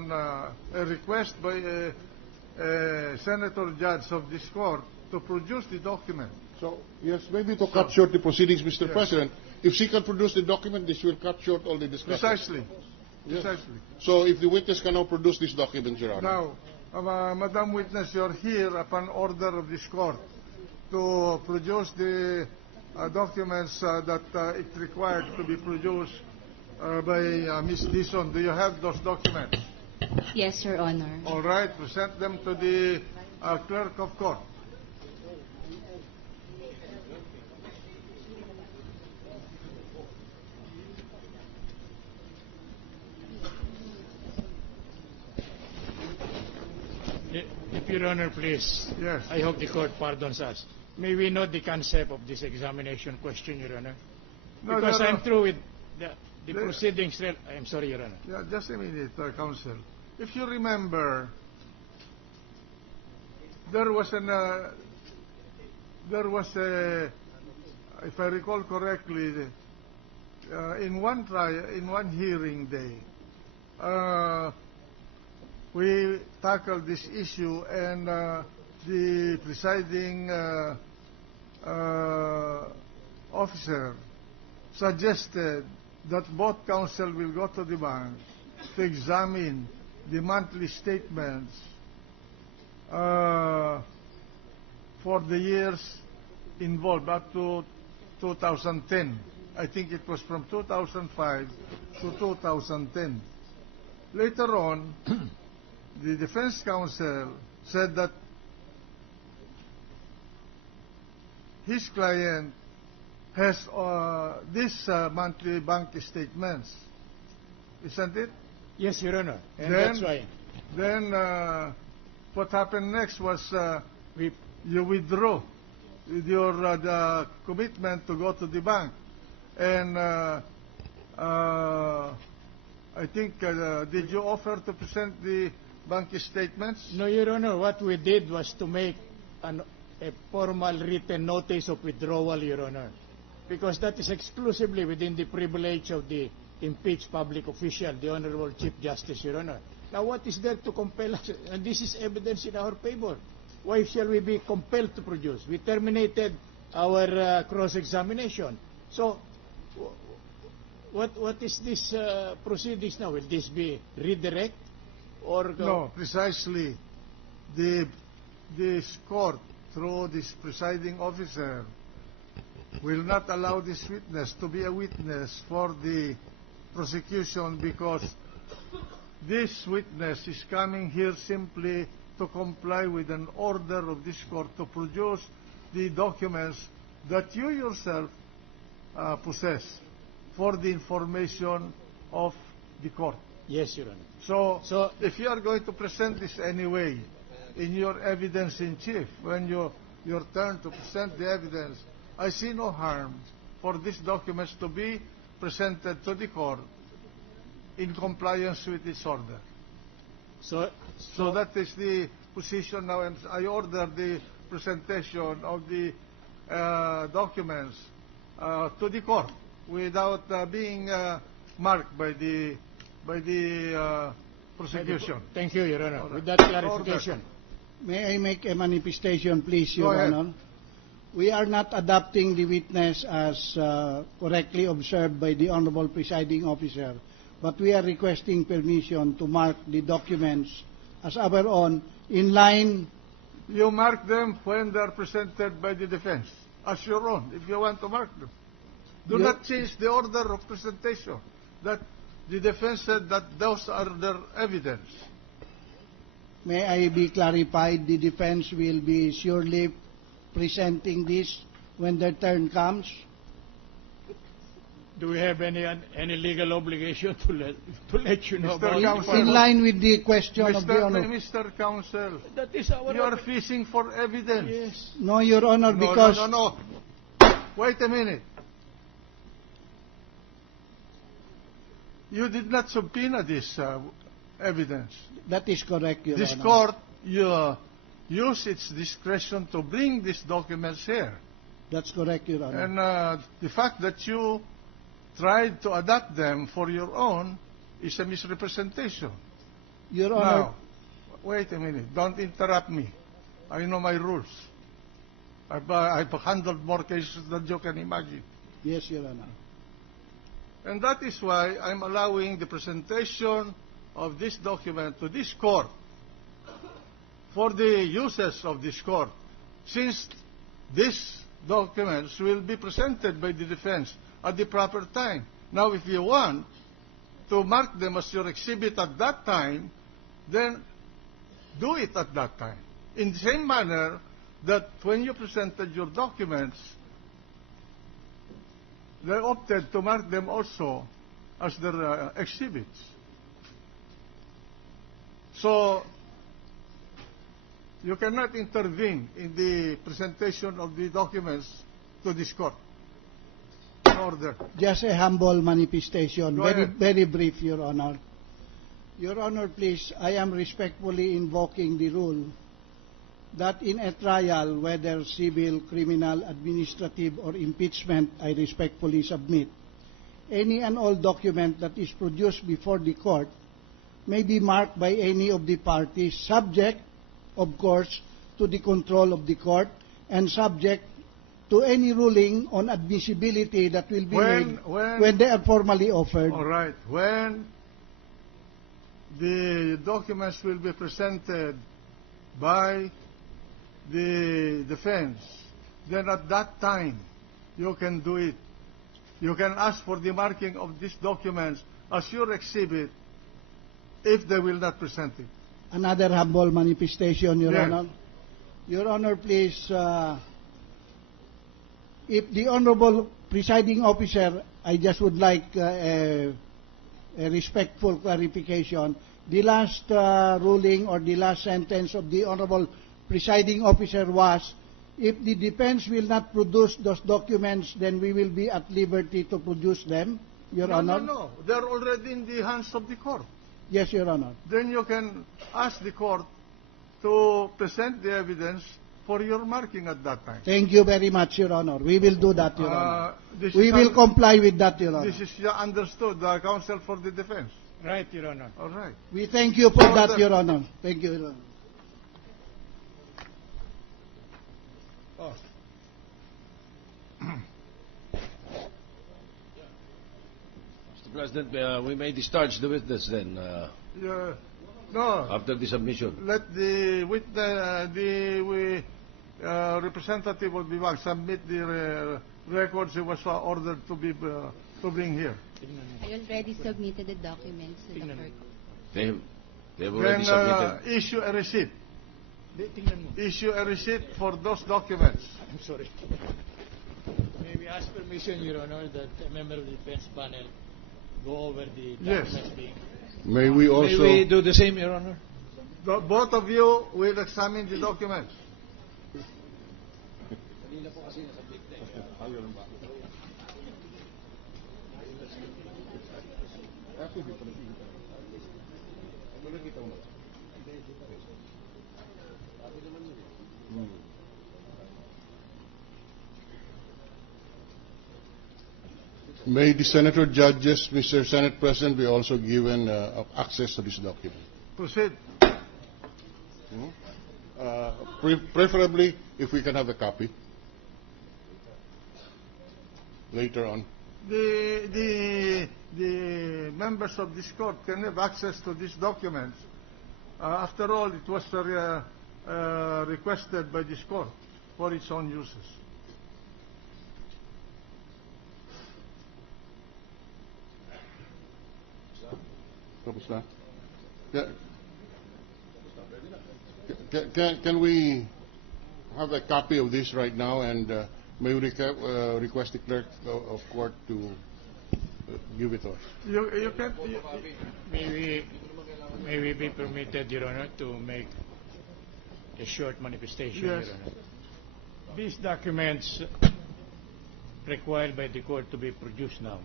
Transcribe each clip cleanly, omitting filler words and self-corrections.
on a request by a senator judge of this court to produce the document. So, yes, maybe to cut short the proceedings, Mr. Yes. President. If she can produce the document, this will cut short all the discussion. Precisely. Yes. Precisely. So, if the witness can now produce this document, Your Honor. Now, Madam Witness, you're here upon order of this court to produce the documents that it required to be produced by Ms. Dison. Do you have those documents? Yes, Your Honor. All right, present them to the clerk of court. If Your Honor, please. Yes. I hope the court pardons us. May we know the concept of this examination question, Your Honor? No, Because no, no. I'm through with the proceedings. I'm sorry, Your Honor. Yeah, just a minute, counsel. If you remember, there was a, if I recall correctly, in one hearing day, we tackled this issue, and the presiding officer suggested that both counsel will go to the bank to examine the monthly statements for the years involved up to 2010. I think it was from 2005 to 2010. Later on, the defense counsel said that his client has these monthly bank statements, isn't it? Yes, Your Honor. And that's why. Then what happened next was you withdrew your the commitment to go to the bank, and I think did you offer to present the bank statements? No, Your Honor. What we did was to make a formal written notice of withdrawal, Your Honor, because that is exclusively within the privilege of the impeached public official, the Honorable Chief Justice, Your Honor. Now, what is there to compel us? And this is evidence in our favor. Why shall we be compelled to produce? We terminated our cross-examination. So, what is this proceedings now? Will this be redirect or No, precisely. This court, through this presiding officer, will not allow this witness to be a witness for the prosecution, because this witness is coming here simply to comply with an order of this court to produce the documents that you yourself possess for the information of the court. Yes, Your Honor. So if you are going to present this anyway in your evidence in chief, when your turn to present the evidence, I see no harm for these documents to be presented to the court in compliance with its order. So that is the position now, and I order the presentation of the documents to the court without being marked by the prosecution. Thank you, Your Honor. With that clarification. May I make a manifestation, please, Your Go ahead. Honor? We are not adopting the witness as correctly observed by the Honorable Presiding Officer, but we are requesting permission to mark the documents as our own in line. You mark them when they are presented by the defense as your own, if you want to mark them. Do not change the order of presentation. That the defense said that those are their evidence. May I be clarified? The defense will be surely presenting this when their turn comes. Do we have any legal obligation to let you know Mr. about Counsel. it? In line with the question of the Honor. Mr. Counsel, That is our you are fishing for evidence. Yes. No, Your Honor, because No. Wait a minute. You did not subpoena this evidence. that is correct, Your This Honor. court used its discretion to bring these documents here. That's correct, Your Honor. And the fact that you tried to adapt them for your own is a misrepresentation. Your Honor, Now, wait a minute. Don't interrupt me. I know my rules. I've handled more cases than you can imagine. yes, Your Honor. And that is why I'm allowing the presentation of this document to this court for the uses of this court, since these documents will be presented by the defense at the proper time. Now, if you want to mark them as your exhibit at that time, then do it at that time. In the same manner that when you presented your documents, they opted to mark them also as their exhibits. So, you cannot intervene in the presentation of the documents to this court. In order. Just a humble manifestation, Go very, ahead. very brief, Your Honor. Your Honor, please, I am respectfully invoking the rule that in a trial, whether civil, criminal, administrative, or impeachment, I respectfully submit, any and all document that is produced before the court may be marked by any of the parties, subject, of course, to the control of the court, and subject to any ruling on admissibility that will be made when they are formally offered. All right. When the documents will be presented by the defense, then at that time you can do it. You can ask for the marking of these documents as your exhibit if they will not present it. Another humble manifestation, Your Yes. Honor. Your Honor, please, if the Honorable Presiding Officer, I just would like a respectful clarification. The last ruling or the last sentence of the Honorable Presiding Officer was, if the defense will not produce those documents, then we will be at liberty to produce them, Your No, Honor. no. They're already in the hands of the court. Yes, Your Honor. Then you can ask the court to present the evidence for your marking at that time. Thank you very much, Your Honor. We will do that, Your Honor. This We is will comply with that, Your Honor. This is understood, the counsel for the defense. Right, Your Honor. All right. We thank you for that, Order. Your Honor. Thank you, Your Honor. Oh. Mr. President, we may discharge the witness then Yeah. No. after the submission. Let the representative of the bank submit the records he was ordered to bring here. I already submitted the documents to the court. They've already Then submitted. issue a receipt. Tingnan mo. Issue a receipt for those documents. I'm sorry. May we ask permission, Your Honor, that a member of the defense panel go over the Yes. documents being... May we also... May we do the same, Your Honor? Both of you will examine the documents. May the senator judges, Mr. Senate President, be also given access to this document. Proceed. Preferably, if we can have a copy later on. The members of this court can have access to these documents. After all, it was requested by this court for its own uses. Tapos na? Can we have a copy of this right now, and may we request the clerk of court to give it to us? You can. May we be permitted, Your Honor, to make a short manifestation, Yes. Your Honor. These documents required by the court to be produced now,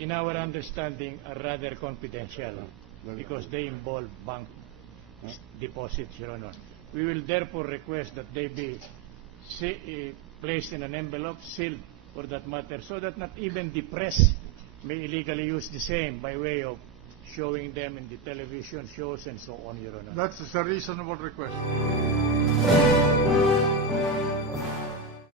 in our understanding, are rather confidential because they involve bank deposits, Your Honor. We will therefore request that they be placed in an envelope, sealed for that matter, so that not even the press may illegally use the same by way of showing them in the television shows and so on, Your Honor. That's a reasonable request.